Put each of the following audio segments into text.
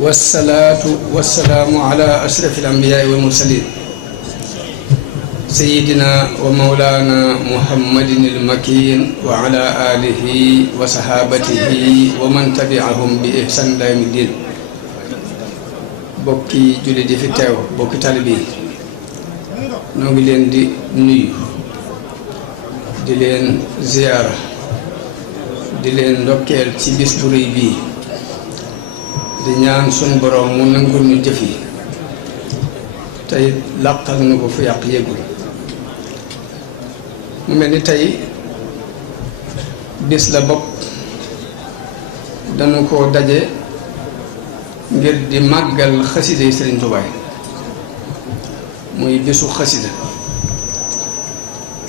wasalaatu wasalaamu ala ashrafil anbiyaa wal mursaliin sayyidina wa mawlaana muhammadin il makiin wa ala aalihi wa sahaabatihi wa man tabi'ahum bi ihsaan ilaa yawmi diin. bokki jullit yi fi teew bokki taalibe yi noo ngi leen di nuyu di leen ziyaara di leen ndokkeel ci bis bu rëy bii di ñaan suñ boroom mu nangul ñu jëf yi tey làqal na ko fu yàq yëgul. mu mel ni tey bis la bopp dañu ko daje ngir di màggal xasida yi Sëriñ Tuubaa muy bisu xasida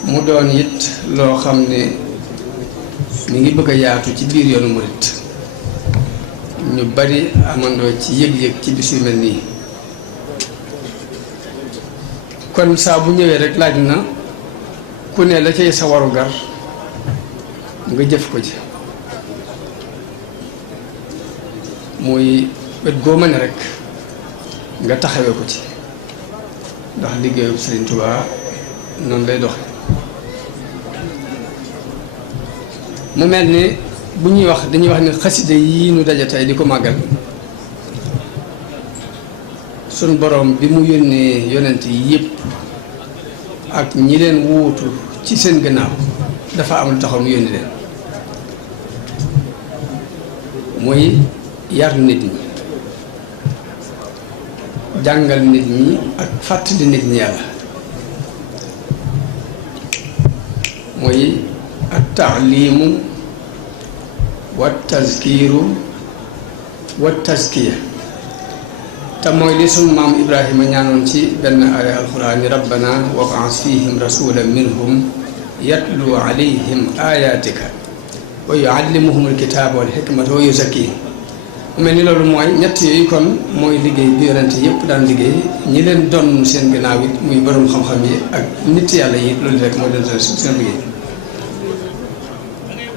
mu doon it loo xam ne mi ngi bëgg a yaatu ci biir yoonu murit ñu bari amandoo ci yëg-yëg ci bis yu mel nii. kon saa bu ñëwee rek laaj na ku ne la cay sa warugar nga jëf ko ci muy bët goo mën rek nga taxawee ko ci ndax liggéeyu Sëriñ Tuubaa noonu lay doxe mu mel ni bu ñuy wax dañuy wax ni xasida yii nu daje tey di ko màggal suñ boroom bi mu yónnee yonent yi yëpp ak ñi leen wuutu ci seen gannaaw dafa am lu taxaw mu yónni leen muy yar nit ñi jàngal nit ñi ak fàttali nit ñi yàlla muy at taalimu wa tazkiru wa tazkiya te mooy li sunu maam Ibrahima ñaanoon ci benn aaya alxuraan ni rabbana wab'as fihim rasulan minhum yatlu alayhim ayatika wa yuallimuhum alkitaba wal hikmata wa yuzakkihim. mu mel ni loolu mooy ñett yooyu kon mooy liggéey bi yonente yëpp daan liggéey ñi leen doon seen gannaaw it muy borom xam-xam yi ak nit yàlla yi loolu rek mooy doon seen liggéey.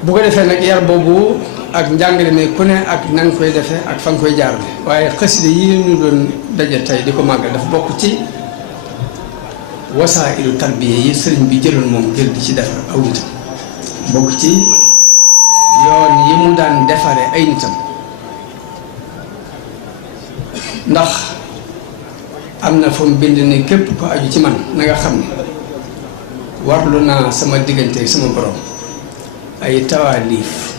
bu ko defee nag yar boobu ak njàngale ne ku ne ak na nga koy defee ak fa nga koy jaarale waaye xasida yi ñu doon daje tey di ko màggal dafa bokk ci wasaa'ilu tarbiya yi sëriñ bi jëloon moom jël di ci defar aw nitam bokk ci yoon yi mu daan defare ay nitam ndax am na fa mu bind ni képp ko aju ci man na nga xam ne warlu naa sama diggante ak sama borom ay tawaalif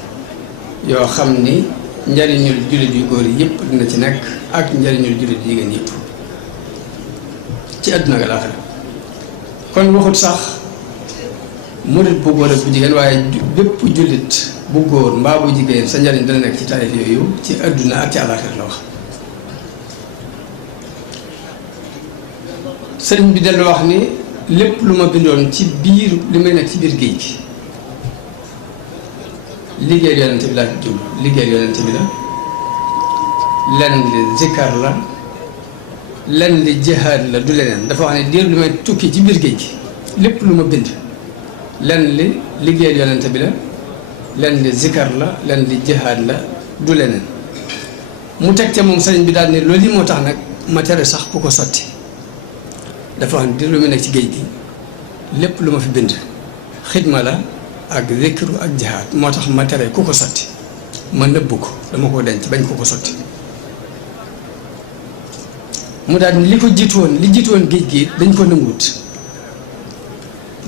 yoo xam ni njariñul jullit yu góor yi yëpp dina ci nekk ak njariñul jullit yu jigéen yëpp ci àdduna ak àllaaxira kon waxut sax murit bu góor ak bu jigéen waaye bépp jullit bu góor mbaa bu jigéen sa njariñ dana nekk ci taalif yooyu ci àdduna ak ci àllaaxira la wax. sëriñ bi dellu wax ni lépp lu ma bindoon ci biir li may nekk ci biir géej gi liggéey yonente bi laa ci jublu liggéey yonente bi la lenn li zikkar la lenn li jihaad la du leneen dafa wax ne diir lu may tukki ci biir géej gi lépp lu ma bind lenn li liggéey yonente bi la lenn li zikkar la lenn li jihaad la du leneen mu teg ca moom sëriñ bi daal ne loolu yi moo tax nag ma tere sax ku ko sotti dafa wax ne diir lu may nekk ci géej gi lépp lu ma fi bind xidma la ak zikru ak jihaad moo tax ma tere ku ko sotti ma nëbbu ko dama ko denc bañ ko sotti mu daal ni li ko jiitu woon li jiitu woon géej gi dañ ko nanguwut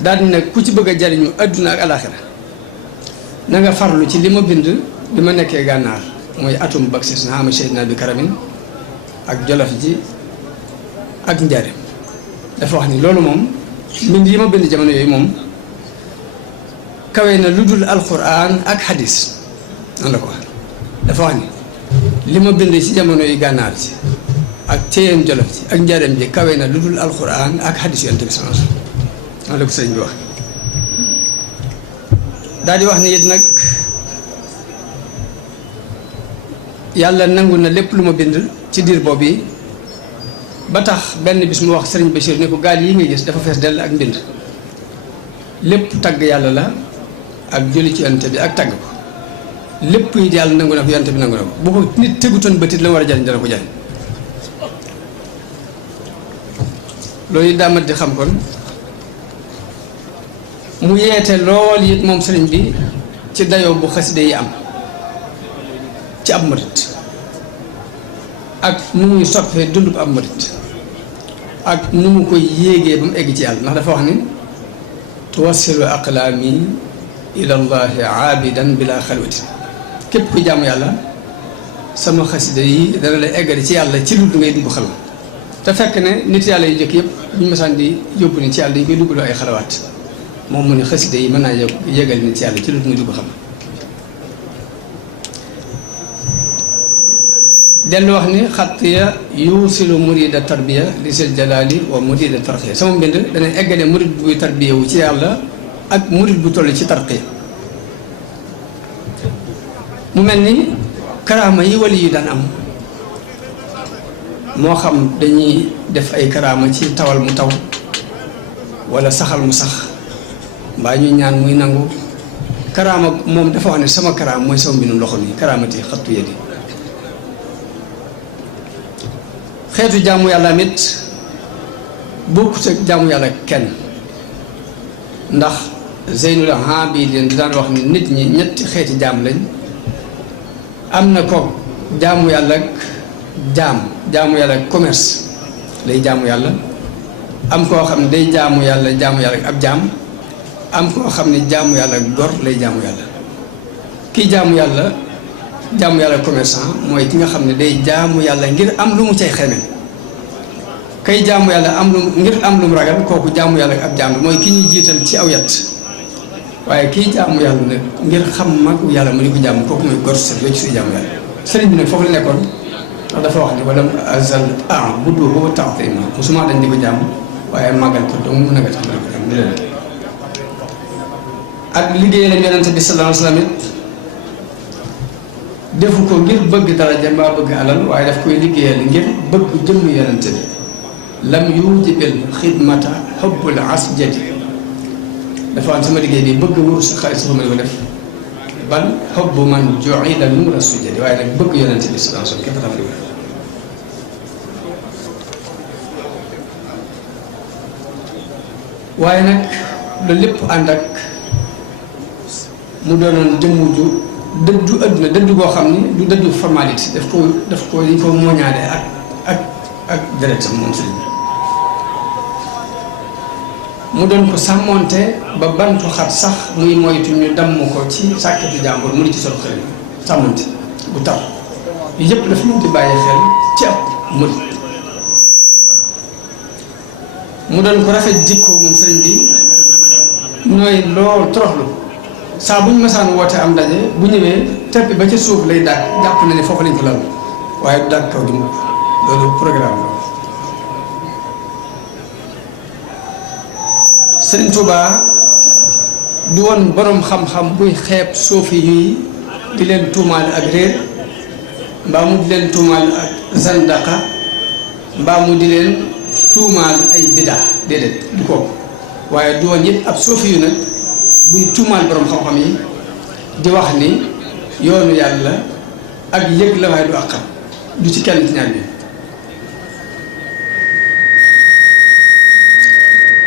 daal ni nag ku ci bëgg a jariñu adduna ak alaxira na nga farlu ci li ma bind bi ma nekkee gànnaar mooy atum baksis na ama shahidna bi karamin ak jolof ji ak njaareem dafa wax ni loolu moom mbind yi ma bind jamono yooyu moom kawe na lu dul alquran ak xadis nan la ko wax dafa wax ni li ma bind ci jamono yi gànnaar ci ak téyeen jolof ci ak njaareem ji kawe na lu dul alquran ak xadis yonent bi sallallahu alayhi wasallam nan la ko sëriñ bi wax daal di wax ni it nag yàlla nangu na lépp lu ma bind ci diir boobu yi ba tax benn bis mu wax sëriñ Bachir ne ko gaal yi ngay gis dafa fees dell ak mbind lépp tagg yàlla la ak julli ci yonent bi ak tagg ko lépp yi yàlla nangu na ko yonent bi nangu na ko bu ko nit tegutoon bëtit la war a jariñ dana ko jariñ loolu daa mat di xam kon mu yeete lool it moom sëriñ bi ci dayoo bu xaside yi am ci ab murit ak nu muy soppee dund ko ab murit ak nu mu koy yéegee ba mu egg ci yàlla ndax dafa wax ni tuwassilu aqlaami ila llahi aabidan bila xalwati képp ku jaamu yàlla sama xasida yi dana la eggale ci yàlla ci lu ngay dugg xalwa te fekk ne nit yàlla yu njëkk yëpp bu ñu masaan di yóbbu ni ci yàlla dañ koy duggaloo ay xalawaat moom mu ne xasida yi mën naa yégal nit ci yàlla ci lu muy dugg xam dellu wax ni xatt ya yuusilu murida tarbiya li sil jalali wa murida tarqiya sama mbind dana eggale murid buy tarbiya wu ci yàlla ak murid bu toll ci tarqiya mu mel ni karaama yi wali yi daan am moo xam dañuy def ay karaama ci tawal mu taw wala saxal mu sax mbaa ñuy ñaan muy nangu karaama moom dafa wax ne sama karaama mooy sama mbindum loxo mi karaamati xattu yadi xeetu jaamu yàlla mit bokkut ak jaamu yàlla kenn ndax Zeynul Abidin di daan wax ni nit ñi ñetti xeeti jaam lañ am na ko jaamu yàlla ak jaamu yàlla ak commerce lay jaamu yàlla am koo xam ne day jaamu yàlla ak ab jaam am koo xam ne jaamu yàlla ak gor lay jaamu yàlla kii jaamu yàlla commerçant mooy ki nga xam ne day jaamu yàlla ngir am lu mu cay xemeen kay jaamu yàlla ngir am lu mu ragal kooku jaamu yàlla ak ab jaam mooy ki ñuy jiital ci aw yat waaye kii jaamu yàlla nag ngir xam mag yàlla mu ni ko jaamu kooku mooy gor set wecc suy jaamu yàlla sëriñ bi nag foofu la nekkoon ndax dafa wax ni wala azal budduhu ta'zima musuma dañ di ko jaamu waaye màggal ko dong mu naga tax ma di ko jaamu di leen ak liggéey la yonente bi sallallahu alayhi wa sallam it defu ko ngir bëgg daraja mbaa bëgg alal waaye daf koy liggéeyal ngir bëgg jëmm yonente bi lam yujibil xidmata xubbul asjadi dafa am sama liggéey bi bëgg wurus xaalis ma di ko def bal xubbu man ju'ila nuura sujadi waaye nag bëgg yonente bi sallallahu alayhi wa sallam képp tax ma di ko def waaye nag loolu lépp ànd ak mu doonoon jëmm ju dëddu adduna dëddu goo xam ni du dëddu formalité daf ko dañ ko mooñaale ak deretam moom sëriñ bi mu doon ko sàmmoonte ba bantu xat sax muy moytu ñu damm ko ci sàkketu jàmbur mu di ci sol xel sàmmoonte bu tar yu yëpp dafa ñu di bàyyi xel ci ab murit mu doon ko rafet jikko moom sëriñ bi nooy lool toroxlu saa bu ñu masaan woote am ndaje bu ñëwee teppi ba ca suuf lay dàkk jàpp na ne foofu lañ ko lal waaye du dàkk kaw di mukk loolu programme la Sëriñ Tuubaa du woon boroom xam-xam buy xeeb suufi yuy di leen tuumaal ak réer mbaa mu di leen tuumaal ak zandaqa mbaa mu di leen tuumaal ay bidaa déedéet du ko waaye du woon it ab suufi yu nag buy tuumaal boroom xam-xam yi di wax ni yoonu yàlla ak yëg la waaye du àqam du ci kenn ci ñaar bi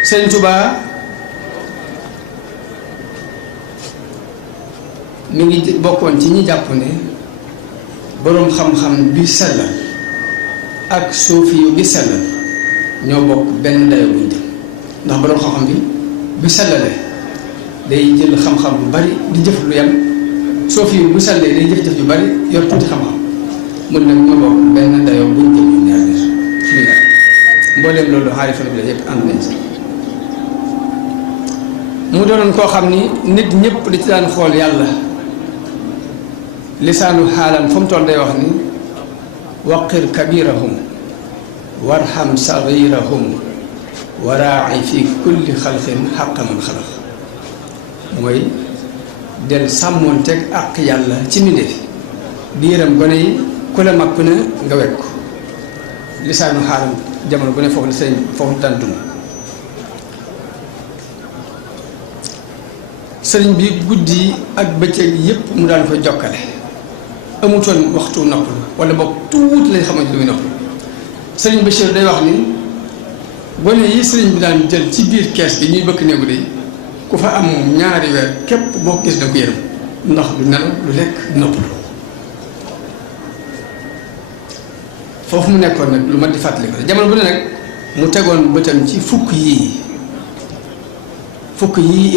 Sëriñ Tuubaa mi ngi bokkoon ci ñi jàpp ne boroom xam-xam bi sell ak suufi yu bi sell ñoo bokk benn dayo buñ jëm ndax boroom xam-xam bi sellale day jël xam-xam bu bari di jëf lu yem suufi yu bu sellee day jëf-jëf yu bari yor tuuti xam-xam mun nag ñoo bokk benn dayo buñ jëm ñu ñaar biir ñu ñaar mbooleem loolu xaarifana bi la yëpp ànd nañ ci mu doonoon koo xam ni nit ñëpp di ci daan xool yàlla lisaanu xaalam fu mu toll day wax ni waqir kabirahum warham sagirahum waraa'i fi kulli xalqin xaqa man xalaq mooy del sàmmoonteeg àq yàlla ci mbindéef di yërëm gone yi ku la mag ku ne nga wekk ko lisaanu xaalam jamono bu ne foofu la sëñ foofu daan dund sëriñ bi guddi ak bëccëg yëpp mu daan ko jokkale amutoon waxtu noppalu wala boog tuuti lañ xamante lu muy noppalu sëriñ Bachir day wax ni gone yi sëriñ bi daan jël ci biir kees gi ñuy bëkk néegu de ku fa am 2 weer képp boo ko gis da ko yërëm ndax du nelaw lu lekk noppalu foofu mu nekkoon nag lu mat di fàttali ko jamono bu ne nag mu tegoon bëtam ci fukk yii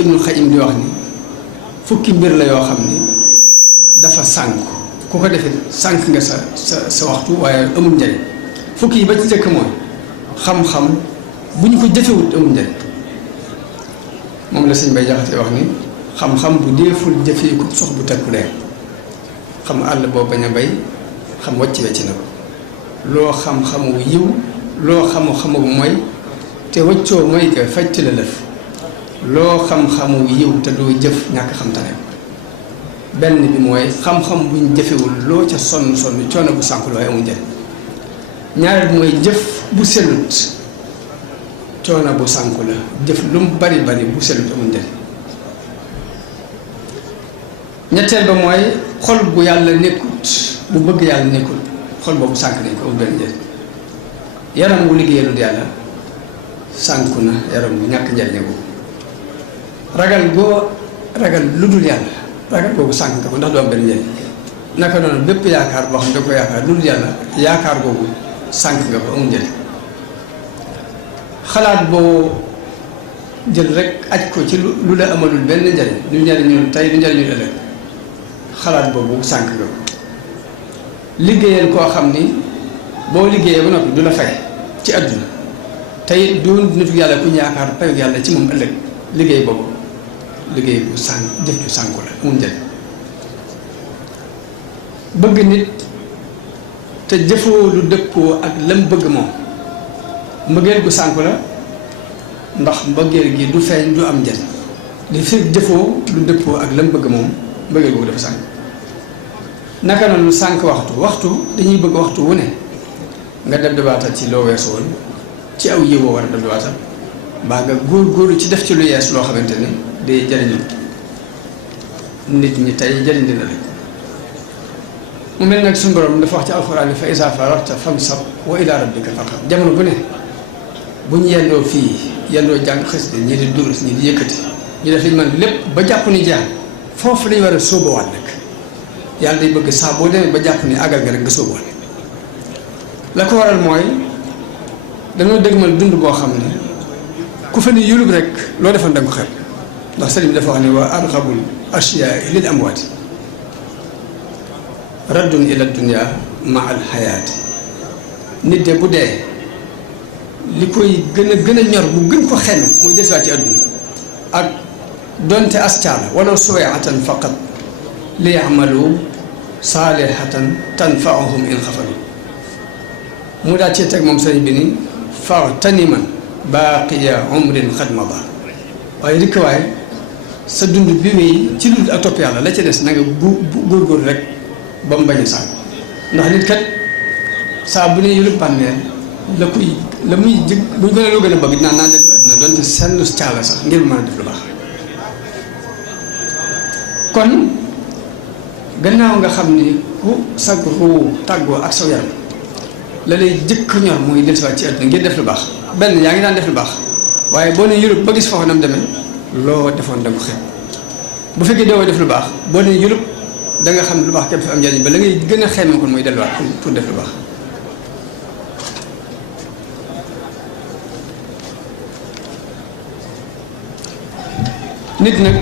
Ibnul Xayyim di wax ni fukki mbir la yoo xam ni dafa sànku ku ko defee sànk nga sa waxtu waaye amul njëriñ fukki yi ba ci jëkk mooy xam-xam bu ñu ko jëfewut amul njëriñ moom la sëñ Bay Jaxate wax ni xam-xam bu deeful jëfee ko sox bu takkulee xam àll boo bañ a bay xam wàcc wecc na ko loo xam-xamu yiw loo xamu-xamu mooy te wëccoo mooy que fajti la lëf loo xam-xamu yiw te doo jëf ñàkk xam tane benn bi mooy xam-xam buñ jëfewul loo ca sonn coono bu sànku la waaye amul njëriñ ñaareel bi mooy jëf bu sellut coono bu sànku la jëf lu mu bari bu sellut amul njëriñ ñetteel ba mooy xol bu yàlla nekkut bu bëgg yàlla nekkut xol boobu sànk nañ ko amul benn njëriñ yaram wu liggéeyalul yàlla sànku na yaram bu ñàkk njëriñ boobu ragal lu dul yàlla ragal boobu sànk nga ko ndax du am benn njëriñ naka noonu bépp yaakaar boo xam ne da ko yaakaar lu dul yàlla yaakaar boobu sànk nga ko amul njëriñ xalaat boo jël rek aj ko ci lu la amalul benn njëriñ du njëriñul tey du njëriñul ëllëg xalaat boobu sànk nga ko liggéeyal koo xam ni boo liggéeyee ba noppi du la fay ci àdduna tey du nitu yàlla ku ñu yaakaar payu yàlla ci moom ëllëg liggéey boobu liggéey bu sànk jëf ju sànku la amul njëriñ bëgg nit te jëfoo lu dëppoo ak lam bëgg moom mbëggeel gu sànku la ndax mbëggeel gi du feeñ du am njëriñ li fi jëfoo lu dëppoo ak lam bëgg moom mbëggeel googu dafa sànk naka noonu sànk waxtu dañuy bëgg waxtu wu ne nga def dabaatal ci loo weesu woon ci aw yiwoo war a def dabaatal mbaa nga góor-góorlu ci def ci lu yees loo xamante ni day jëriñu nit ñi tey jëriñ dina la mu mel nag suñu borom dafa wax ci alxuraan yi fa izaa faragta fansab wa ilaa rabbika farghab jamono bu ne bu ñu yendoo fii yendoo jàng xasida ñii di durus ñii di yëkkati ñu def liñ man lépp ba jàpp ni jeex foofu lañu war a sóobawaat nag yàlla day bëgg saa boo demee ba jàpp ni àggal nga rek nga sóobawaat la ko waral mooy dañoo dëgmal dund boo xam ne ku fa ni yulub rek loo defoon da nga ko xeeb ndax sëriñ bi dafa wax ne wa arxabul ashyaa lil amwaati raddun ila dunya ma al xayaati nit de bu dee li koy gën a ñor bu gën ko xeme muy desiwaat ci àdduna ak donte ascaala wala suweatan faqat li yamalu saalihatan tanfaahum in xafalu mu daal ci teg moom sëriñ bi ni faw taniman baaqiya umrin xad mada waaye rikk waaye sa dund bi wéy ci dund ak topp yàlla la ca des na nga góorgóorlu rek ba mu bañ a sànq ndax nit kat saa bu ne yëlu bànneel la muy jëg bu ñu ko ne loo gën a bëgg dinaa naa def àddina doonte senn caala sax ngir mën a def lu baax kon gannaaw nga xam ni ku sag ruu tàggoo ak saw yaram la lay jëkk ñor mooy dellusiwaat ci àdduna ngir def lu baax benn yaa ngi daan def lu baax waaye boo ne Europe ba gis foofu nam demee loo defoon da nga ko xeeb bu fekkee doo def lu baax boo ne Europe da nga xam lu baax képp fi am njëriñ ba la ngay gën a xeeme kon mooy delluwaat pour def lu baax nit nag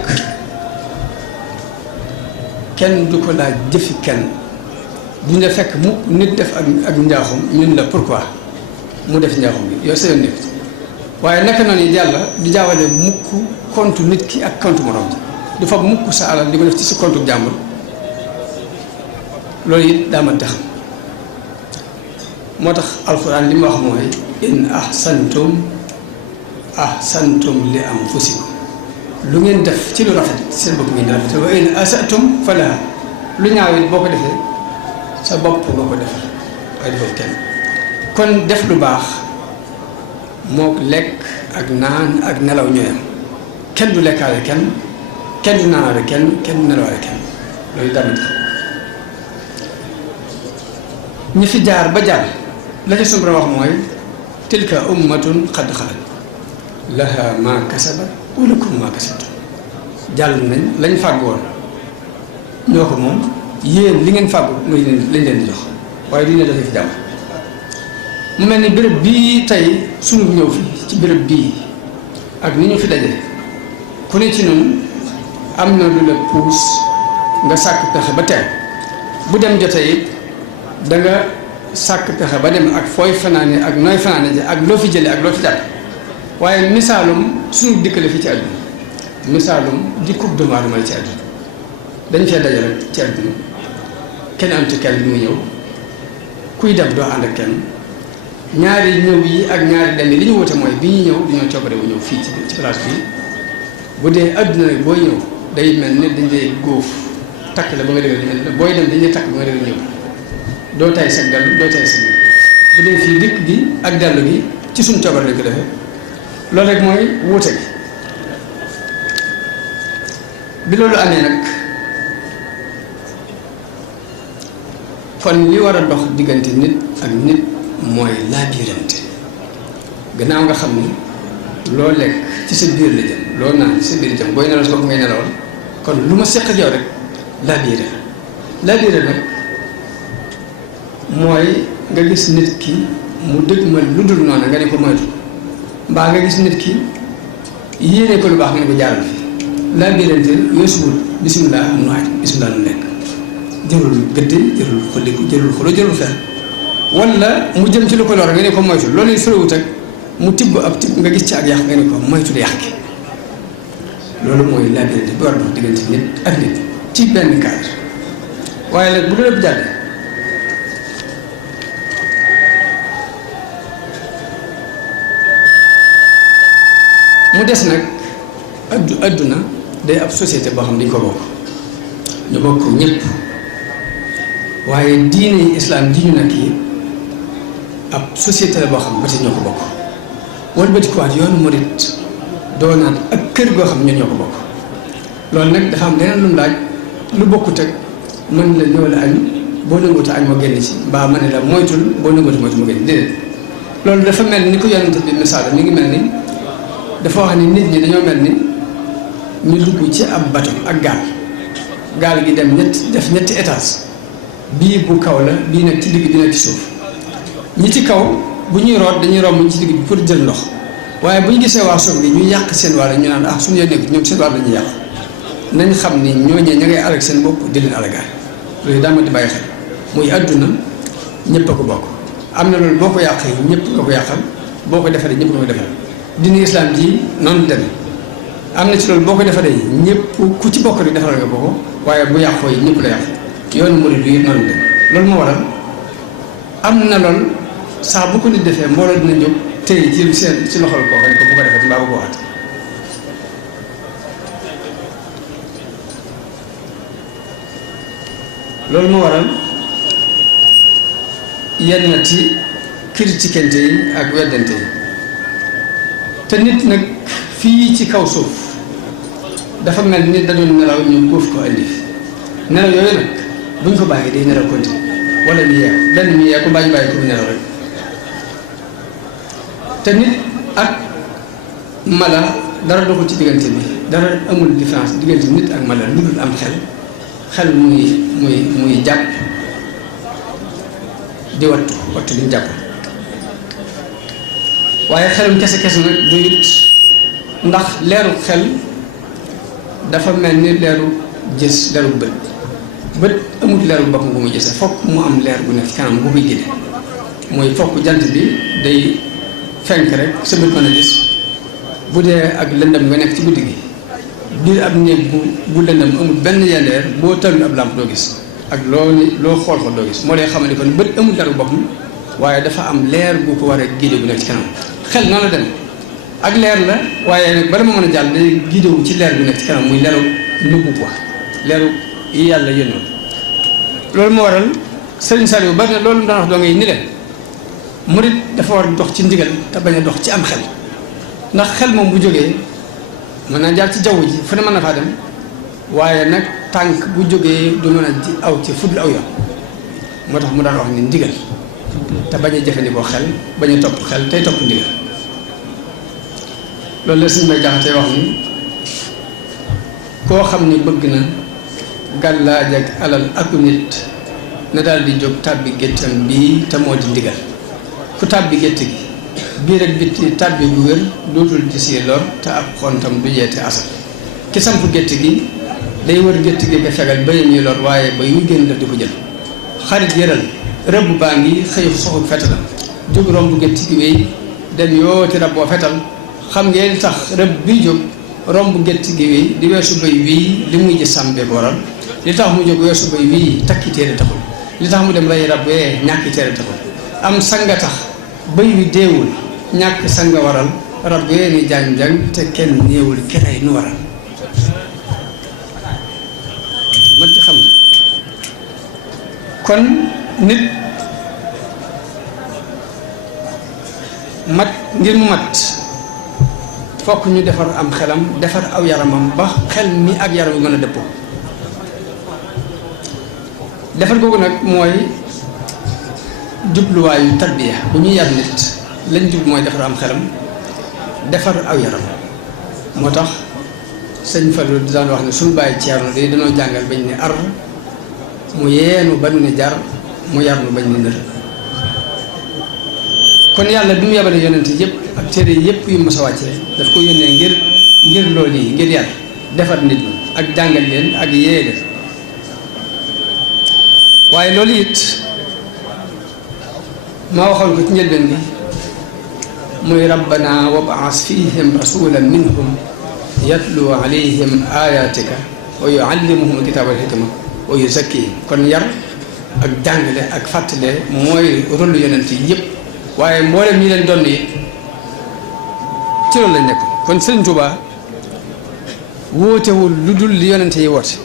kenn du ko laaj jëfi kenn duñ la fekk mukk nit def ak njaaxum ñun la pourquoi mu def njaaxum bi yow sa yoon nekk waaye naka noonu it yàlla du jaawale mukk compte nit ki ak compte morom ji du fa mukk sa alal di ko def ci sa compte jàmbur loolu it daa mën tax moo tax alxuraan li ma wax mooy in ahsantum li anfusikum lu ngeen def ci lu rafet seen bopp ngeen di rafet wa in asatum falaha lu ñaaw it boo ko defee sa bopp nga ko defal waaye defal kenn kon def lu baax moo lekk ak naan ak nelaw ñooyam kenn du lekkaale kenn kenn du naanaale kenn du nelawaale kenn loolu damit xam ñi fi jaar ba jàll la ca suñu wax mooy tilka ummatun qad xalat laha ma kasabat wa lakum ma kasabtum jàll nañ lañ fàgg woon ñoo ko moom yéen li ngeen fàggu muy lañ leen di jox waaye du ñu defee fi jàmm mu mel ni béréb bii tey sunu ñëw fi ci béréb bii ak ni ñu fi daje ku ne ci noonu am na lu la puus nga sàkk pexe ba teel bu dem jotee it da nga sàkk pexe ba dem ak fooy fanaane ak nooy fanaane ji ak loo fi jëlee ak loo fi jàpp waaye misaalum sunu dikkale fi ci àdduna misaalum di coupe de maaduma ci àdduna dañ fee daje rek ci àdduna kenn am ci kenn bi mu ñëw kuy dem doo ànd ak kenn ñaari ñëw yi ak ñaari dem yi li ñu wute mooy bi ñuy ñëw dañoo coobare bu ñëw fii ci place bi bu dee àdduna rek booy ñëw day mel ne dañ lay góof takk la ba nga dëgër booy dem dañ lay takk ba nga dëgër ñëw doo tay sag dellu doo tay sag bu dee fii dikk gi ak dellu gi ci suñu coobare lañ ko defee loolu rek mooy wuute gi bi loolu amee nag kon li war a dox diggante nit ak nit mooy laabirante gannaaw nga xam ni loo lekk ci sa biir la jëm loo naan ci sa biir jëm booy nelaw sa bopp ngay nelawal kon lu ma seq ak yow rek laabire nag mooy nga gis nit ki mu dëgg ma lu dul noonu nga ne ko moytu mbaa nga gis nit ki yéene ko lu baax nga ne ko jaaral fi laabirante weesuwul bisimilah nu aaj bisimilah nu lekk jërul gëdd jërul xolliku jërul xolo jërul fer wala mu jëm ci lu ko lor nga ne ko moytu loolu sorewut ak mu tibb ab tibb nga gis ci ak yàq nga ne ko moytu yàq gi loolu mooy laabirante bi war a dox diggante nit ak nit ci benn cadre waaye nag bu lépp jàll mu des nag adduna day ab société boo xam ne dañ ko bokk ñu bokk ñëpp waaye diine islam ji ñu nekk yi ab société la boo xam ba tey ñoo ko bokk wëlbatikuwaat yoonu murit doonaat ak kër goo xam ñun ñoo ko bokk loolu nag dafa am leneen lu mu laaj lu bokkut ak mën la ñëw la añ boo nanguta añ moo génn ci mbaa ma ne la moytul boo nanguta moytu mu génn déedéet loolu dafa mel ni ko yonent bi misaal mi ngi mel ni dafa wax ni nit ñi dañoo mel ni ñu dugg ci ab bato ak gaal gi dem def ñetti étage bii bu kaw la bii nag ci digg bi nekk ci suuf ñi ci kaw bu ñuy root dañuy romb ci digg bi pour jël ndox waaye bu ñu gisee waa suuf gi ñu yàq seen wàll ñu naan suñu yoon nekk ñoom seen wàll lañuy yàq nañ xam ni ñooñee ña ngay alag seen bopp di leen alagaay loolu daa ma di bàyyi xel muy àdduna ñëpp a ko bokk am na loolu boo ko yàqee ñëpp nga ko yàqal boo ko defaree ñëpp nga ko defaree dina islam ji noonu demee am na ci loolu boo ko defaree ñëpp ku ci bokk rek defaral nga ko waaye bu yàqoo yi ñëpp la yàq yoonu murid yi noonu demee loolu moo waral am na lool saa bu ko nit defee mbooloo dina jóg tey ci seen ci loxol koo xam ko bu ko defee mbaa bu ko waxat loolu moo waral yenn ci critiquante yi ak weddante yi te nit nag fii ci kaw suuf dafa mel ni da doon nelaw ñu góof ko indi nelaw yooyu nag buñ ko bàyyi day nelaw continue wala ñu yeew benn mi yeew ko bàyyi ko mu nelaw rek te nit ak mala dara doxul ci diggante bi dara amul différence diggante nit ak mala lu dul am xel muy jàpp di wattu li ñu jàpp waaye xelum kese nag du it ndax leeru xel dafa mel ni leeru gis leeru bët amul leeru boppam bu muy gisee fokk mu am leer bu nekk ci kanam bu koy génne mooy fokk jant bi day fenk rek sa bët mën a gis bu dee ak lëndëm nga nekk ci guddi gi biir ab néeg bu lëndëm amul benn yendeer boo talul ab làmp doo gis ak loo xool doo gis moo lay xamal ni kon bët amul leeru boppam waaye dafa am leer bu ko war a génne bu nekk ci kanam xel noonu la dem ak leer la waaye nag bala ma mën a jàll day gidewu ci leer bi nekk ci kanam muy leeru nëbbu ko leeru yi yàlla yónnoon loolu moo waral Sëriñ Saliou bari na loolu daan wax doo ngay ni leen murit dafa war dox ci ndigal te bañ a dox ci am xel ndax xel moom bu jógee mën naa jaar ci jaww ji fu ne mën na faa dem waaye nag tànk bu jógee du mën a aw ci fudul aw yoon moo tax mu daan wax ni ndigal te bañ a jëfandikoo xel bañ a topp xel tey topp ndigal loolu la suñu may jaxatee wax ni koo xam ni bëgg na gàllaaj ak alal aku nit na daal di jóg tàbbi géttam bii te moo di ndigal ku tàbbi gétt gi biir ak bitti tàbbi bu wér dootul gis yi lor te ab xontam du jeete asal ki samp gétt gi day wër gétt gi nga fegal ba ñuy lor waaye ba yu génn la di ko jël xarit yëral rëbb baa ngi xëy soxu fetalam jóg romb gétt gi wéy dem yooti rab boo fetal xam ngeen tax rëbb bi jóg romb gétt gi wéy di weesu bay wii li muy gis sàmm bee ko waral li tax mu jóg weesu bay wii takki téere taxul li tax mu dem rey rab wee ñàkki téere taxul am sanga tax bay wi deewul ñàkk sanga waral rab wee ni jàng-jàng te kenn néewul kerey nu waral mat di xam kon nit mat ngir mu mat fokk ñu defar am xelam defar aw yaramam ba xel mi ak yaram mën a dëppoo defar googu nag mooy jubluwaayu tarbiya bu ñuy yar nit lañ jub mooy defar am xelam defar aw yaram moo tax sëñ Fallou di daan wax ne suñu bàyyi Ceerno day dañoo jàngal bañ ne ar mu yeenu ba nu ne jar mu yar nu bañ ne nër kon yàlla bi mu yabale yonent yëpp ak téere yëpp yu mos a wàccee daf ko yónnee ngir loolu yi ngir yar defar nit ñi ak jàngal leen ak yee leen waaye loolu it ma waxoon ko ci njëlbeen bi muy rabbana wab'as fihim rasulan minhum yatlu alayhim ayatika wa yuallimuhum alkitaba wal hikma wa yuzakkihim kon yar ak jàngale ak fàttale mooy rôle yonent yi yëpp waaye mboolem ñi leen doon it ci loolu lañ nekk kon Sëriñ Tuubaa wóotewul lu dul li yonent yi woote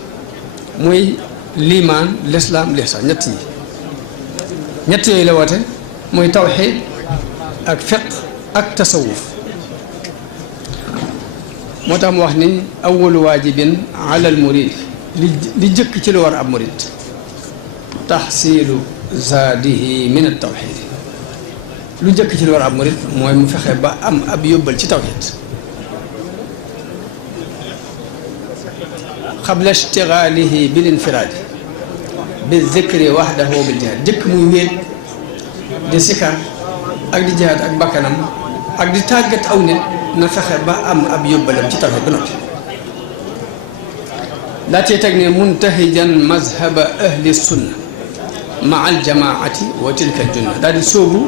muy liimaan lislaam lihsaan ñett yooyu la woote muy tawxiid ak fiq ak tasawuf moo tax mu wax ni awwalu waajibin ala al murid li jëkk ci lu war ab murid taxsiilu zaadihi min at tawxiid lu jëkk ci lu war ab murid mooy mu fexe ba am ab yóbbal ci tawxiid qabla ishtigaalihi bil infiraadi bi zikri wahdahu bil jihaad jëkk muy wéet di sikar ak di jihaad ak bakkanam ak di tàggat aw nit na fexe ba am ab yóbbalam ci tawxiid ba noppi daa cee teg ne muntahijan mazhaba ahli sunna ma al jamaati wa tilka al junna daal di sóobu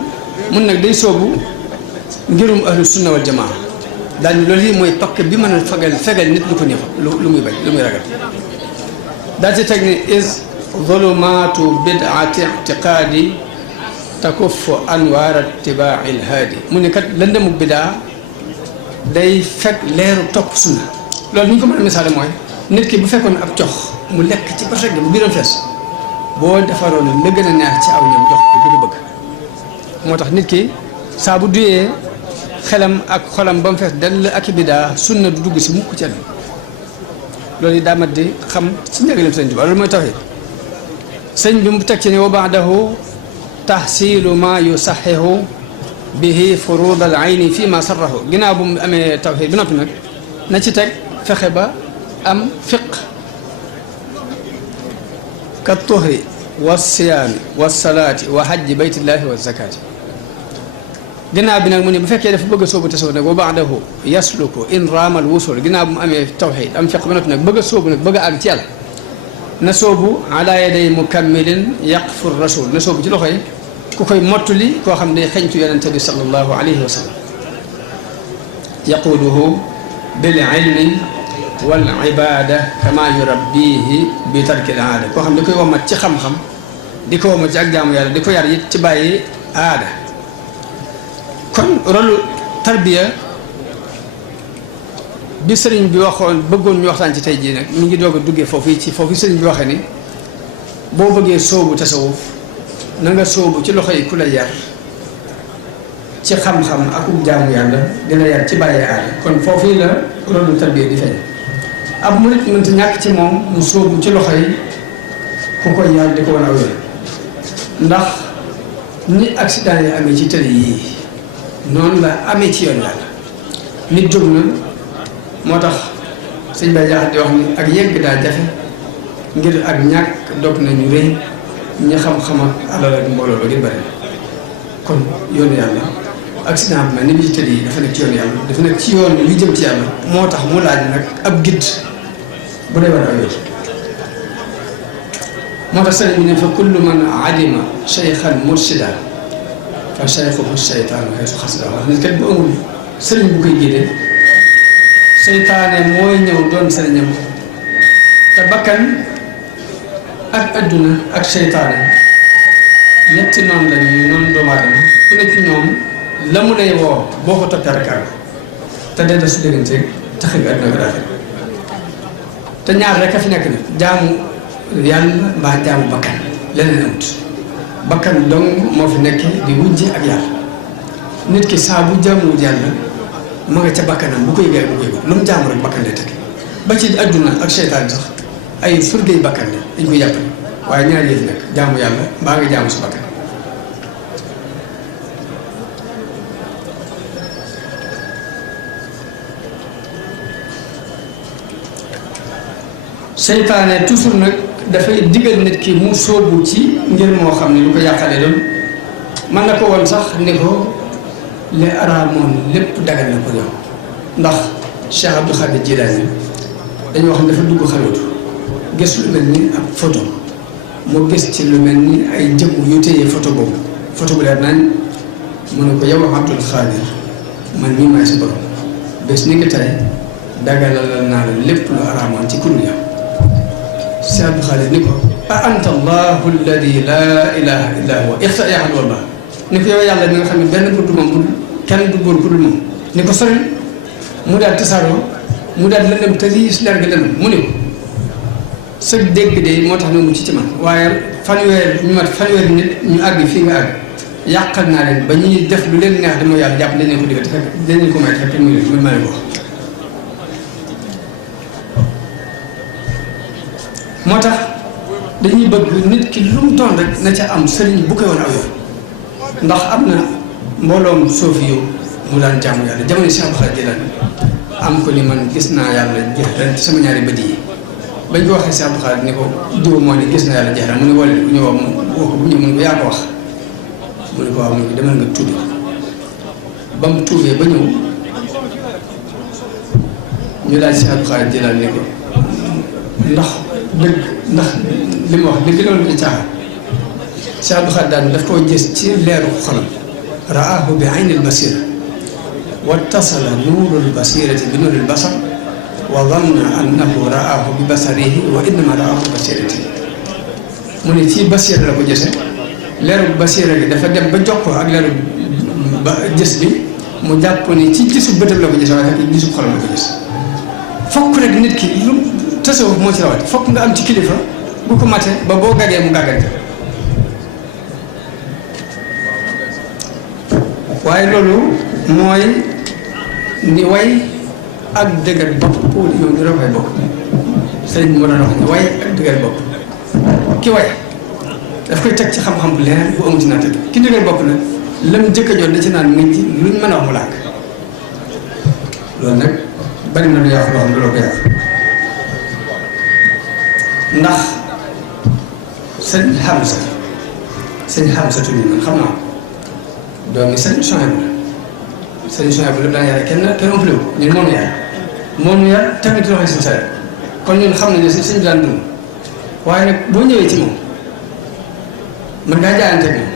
mun nag day sóobu ngirum ahlu sunna wal jamaa daal di loolu yi mooy pakk bi mën a fegal nit lu ko neexul lu muy bañ lu muy ragal daa cee teg ne is zulumaatu bidaati ictiqaadi takuffu anwaar itibaa'i lhaadi mu ne kat lëndëmu bidaa day fekk leeru topp sunna loolu ni ñu ko mën a misaale mooy nit ki bu fekkoon ab cox mu lekk ci bëccëg bu biiram fees boo defaroon la gën a neex ci aw ñam jox ko du ko bëgg moo tax nit ki saa bu duyee xelam ak xolam ba mu fees dell ak i bidaa sunna du dugg si mukk ci loolu yi daa mat di xam ci njëgaleem sëñ Tuubaa loolu mooy tawhiid sëñ bi mu teg ci ne wa baadahu tahsilu ma yusaxihu bihi furud al ayni fi ma sarrahu ginnaaw bu mu amee tawhiid bi noppi nag na ci teg fexe ba am fiq ka tuhri wa siyaami wa salaati wa hajji baytillahi wa zakaati ginnaaw bi nag mu ne bu fekkee dafa bëgg a sóobu tasawuf nag wa baadahu yasluku in raamal wusul ginnaaw bu mu amee tawhiid am fiq ba noppi nag bëgg a sóobu nag bëgg a àgg ci yàlla na sóobu ala yaday mukammilin yaqfur rasul na sóobu ci loxo yi ku koy mottali koo xam ne xeñtu yonente bi sallallahu alayhi wa sallam yaquduhu bil ilmi wal ibada kama yurabbihi bi tarkil aada koo xam ne di koy womat ci xam-xam di ko womat ci ak jaamu yàlla di ko yar it ci bàyyi aada kon rôle tarbiya bi sëriñ bi waxoon bëggoon ñu waxtaan ci tey jii nag mi ngi doog a duggee foofu ci foofu sëriñ bi waxee ni boo bëggee sóobu tasawuf na nga sóobu ci loxo yi ku la yar ci xam-xam ak jaamu yàlla dina yar ci bàyyi aada kon foofu la rôle tarbiya di feeñ ab murit mënta ñàkk ci moom mu sóobu ci loxo yi ku koy yar di ko wan aw yoon ndax ni accident yi amee ci tëli yii noonu la amee ci yoon yàlla nit jóg na moo tax sëñ Baye Diakhaté di wax ni ak yegg daa jafe ngir ak ñàkk dog nañu rëy ñi xam-xam ak alal ak mbooloo ba ngir bari kon yoonu yàlla accident bi ni mu ci tëli yi dafa nekk ci yoonu yàlla dafa nekk ci yoon wi jëm ci yàlla moo tax mu laaj nag ab gidd bu dee war a yoon moo tax sëriñ bi ne fa kullu man alima cheykhan mursida fa cheykhuhu cheytaan xaysu xasida wax nit kat bu amul sëriñ bu koy génnee seytaane mooy ñëw doon sëriñam te bakkan ak adduna ak seytaane ñetti noonu lañuy noonu doomu aadama ku ne ci ñoom la mu lay woo boo ko toppee rek àgg te day des su déggante tax nga adduna ko daal te ñaar rek a fi nekk na jaamu yàlla mbaa jaamu bakkan leneen amut bakkan dong moo fi nekk di wujje ak yàlla nit ki saa bu jaamuwut yàlla ma nga ca bakkanam bu koy gër bu koy lu mu jaamu rek bakkan lay teg ba ci adduna ak seytaan sax ay surgay bakkan la dañ koy jàppale waaye ñaar yi fi nekk jaamu yàlla mbaa nga jaamu sa bakkan seytaane toujours nag dafay digal nit ki mu sóobu ci ngir moo xam ne lu ko yàqale doon mën na ko woon sax ni ko li araamoon lépp dagal na ko yow ndax Cheikh Abdou Khadir Jilaani dañu wax ne dafa dugg xalwatu gis lu mel ni ab photo mu gis ci lu mel ni ay jëmm yu téye photo boobu photo bu leer nañ mu ne ko yow Abdul Khadir man mii maay sa borom bés ni nga tey dagalal naa la lépp lu araamoon ci kuréel yow Cheikh Abdou Khadir ni ko a anta allahu alladi laa ilaha illa huwa ixta yaxal wallah ni ko yow yàlla mi nga xam ne benn buur du moom bu kenn du buur ku dul moom ni ko sori mu daal tasaaroo mu daal lëndëm te lii si leer ga lëndëm mu ne ko sa dégg de moo tax na mucc ci man waaye fanweer ñu mat fanweer nit ñu àgg fii nga àgg yàqal naa leen ba ñuy def lu leen neex dama yàlla jàpp dañ leen ko digal te fekk dañ leen ko may te fekk mu ma leen ko wax moo tax dañuy bëgg nit ki lu mu doon rek na ca am sëriñ bu koy woon aw yoon ndax am na mbooloom soofi yow mu daan jàmm yàlla jamono Cheikh Abdou Khadir Jilaani am ko ni man gis naa yàlla jeex ren ci sama ñaari bët yi bañ ko waxee Cheikh Abdou Khadir ni ko diw moo ne gis na yàlla jeex ren mu ne wala ku ñu woo ko bu ñëw mu ne ko yaa ko wax mu ne ko waaw mu ne ko demal nga tuubi ba mu tuubee ba ñëw ñu laaj Cheikh Abdou Khadir Jilaani ni ko ndax dëgg ndax li ma wax dëgg loolu di caaxaan Cheikh Abdou Khadir daan daf koo gis ci leeru xolam raahu bi aynil basira wattasala nuurul basirati bi nuuril basar wa danna annahu raahu bi basarihi wa innama raahu bi basirati mu ne ci basira la ko gisee leeru basira gi dafa dem ba jokkoo ak leeru ba gis bi mu jàpp ni ci gisu bëtam la ko gisee waaye fekk gisu xolam la ko gis fokk rek nit ki lu tasawuf moo ci rawat fokk nga am ci kilifa bu ko mate ba boo gàggee mu gàggante waaye loolu mooy ni way ak dëgër bopp pour yow di rafet bopp sëriñ bi moo doon wax ne way ak dëgër bopp ki way daf koy teg ci xam-xam bu leer bu amul ci natt ki dëgër bopp nag lam jëkk a jot da ci naan mi ci luñ mën a wax mu làkk loolu nag bari na lu yàqu loo xam ne loolu ko yàq ndax sëñ Hamza tuuti man xam naa doomi sëñ Souhaïbou la sëñ Souhaïbou la daan yare kenn ëppale ko ñun moom yar moom yar tamit loxo si sa kon ñun xam nañ ne si sëñ daan dund waaye nag boo ñëwee ci moom mën ngaa jaayante ak moom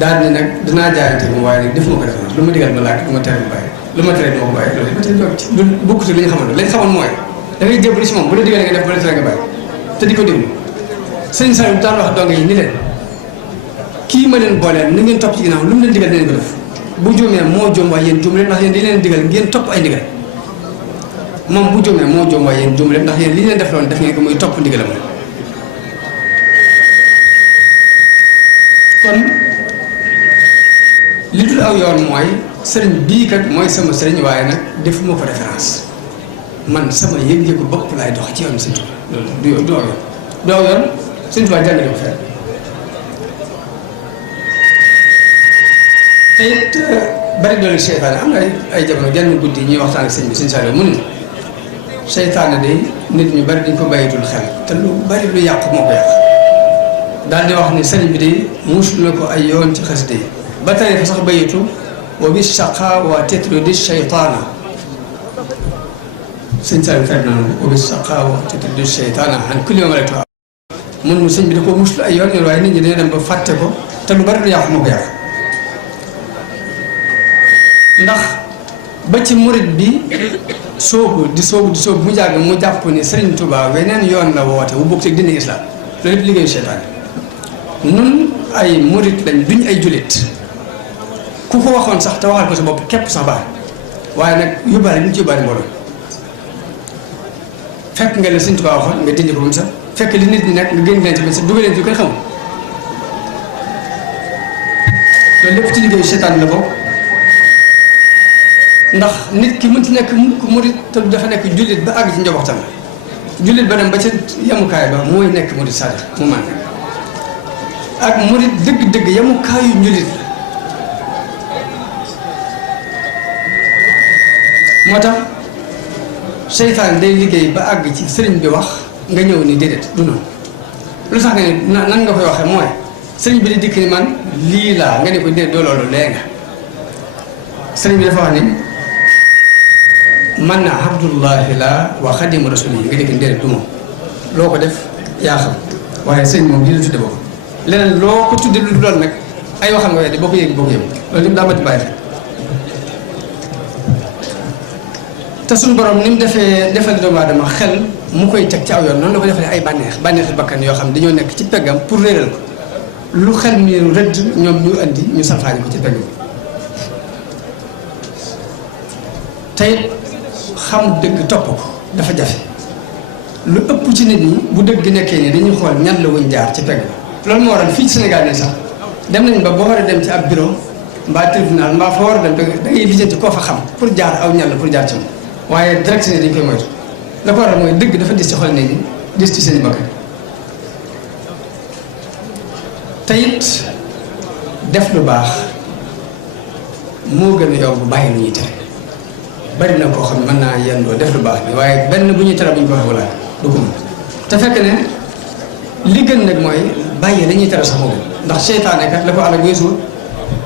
daal ne nag dinaa jaayante ak moom waaye nag defuma ko référence lu ma digal ma laaj lu ma tere ma bàyyi lu ma tere ma ko bàyyi loolu ba tey ci lu bokkut li ñu xamoon lañ xamoon mooy da ngay jébbalu si moom bu la digalee nga def bu la tere nga bàyyi te di ko déglu sëñ Saliou daan wax dong yi ni leen kii ma leen booleel ni ngeen topp ci ginnaaw lu mu leen digal dinañ ko def bu juumee moo juum waaye yéen juum leen ndax yéen di leen digal ngeen topp ay ndigal moom bu juumee moo juum waaye yéen juum leen ndax yéen li leen def loon def ngeen ko muy topp ndigalam kon li dul aw yoon mooy sëriñ bii kat mooy sama sëriñ waaye nag defuma ko référence man sama yëg-yëgu bopp laay dox ci yoon Sëñ Tuubaa loolu du aw yoon Sëñ Tuubaa jàngale ko fenn te it bari doole seytaane am na ay jamono genn guddi ñuy waxtaan ak sëñ bi sëñ Saliou mu ne seytaane de nit ñu bari dañ ko bàyyitul xel te lu bari lu yàqu moo ko yàq daal di wax ni sëriñ bi de musul na ko ay yoon ci xasida yi ba tey fa sax bayitu wa bi shaqaawa tatrudi shaytaana sëñ Saliou fer noonu wa bi shaqaawa tatrudi shaytaana an kulli ma rek mun sëñ bi da ko musul ay yoon waaye nit ñi dañu dem ba fàtte ko te lu bari lu yàqu moo ko yàq ndax ba ci murit bi soobu di mu jàgg mu jàpp ni Serigne Touba weneen yoon la woote wu bokk ci dina islam loolu lépp liggéeyu seytaane nun ay murit lañ duñ ay jullit ku ko waxoon sax te waxal ko sa bopp képp sax baax waaye nag yóbbaale ñu ci yóbbaale mbooloo fekk nga la Serigne Touba waxoon nga dindi ko ba mu sax fekk li nit ñi nekk nga génn leen ci ba sax dugal leen ci koy xamul loolu lépp ci liggéeyu seytaane la bokk ndax nit ki mënti nekk mukk murit te dafa nekk jullit ba àgg ci njabootam jullit ba dem ba ca yemukaay ba mooy nekk murit sadiq mu man ak murit dëgg-dëgg yemukaayu njullit moo tax seytaan day liggéey ba àgg ci sëriñ bi wax nga ñëw ni déedéet du noonu lu tax nga ne nan nga koy waxee mooy sëriñ bi di dikk ni man lii laa nga ne ko déedéet doo loolu lee nga sëriñ bi dafa wax ni man abdullahi la wa xadimu rasuli yi nga dégg déedéet du moom loo ko def yaa xam waaye sëñ moom lii la tudde boobu leneen loo ko tudde lu doon nag ay waxam nga weddi boo ko yëg boo ko yëg loolu lim daa mati bàyyi xel te suñu borom ni mu defal doomu aadama xel mu koy teg ci aw yoon noonu la ko defalee ay bànneexi bakkan yoo xam dañoo nekk ci peggam pour réeral ko lu xel mi rëdd ñoom ñu andi ñu salfaañi ko ci pegg bi tey xam dëgg topp ko dafa jafe lu ëpp ci nit ñi bu dëgg nekkee nii dañuy xool ñan la wuñ jaar ci pegg loolu moo waral fii ci Sénégal ne sax dem nañ ba boo war a dem ci ab bureau mbaa tribunal mbaa foo war a dem da ngay lijjanti koo fa xam pour jaar aw ñan la pour jaar ci moom waaye direct ne dañ koy moytu la ko waral mooy dëgg dafa dis ci xol nit ñi dis ci seen i bakkan te it def lu baax moo gën a yomb bàyyi lu ñuy tere bari na koo xam ne mën naa yendoo def lu baax bi waaye benn bu ñuy tere bu ñu ko waxee wala du ko mën te fekk ne li gën nag mooy bàyyi dañuy tere sax moo gën ndax seytaane kat la ko àll weesu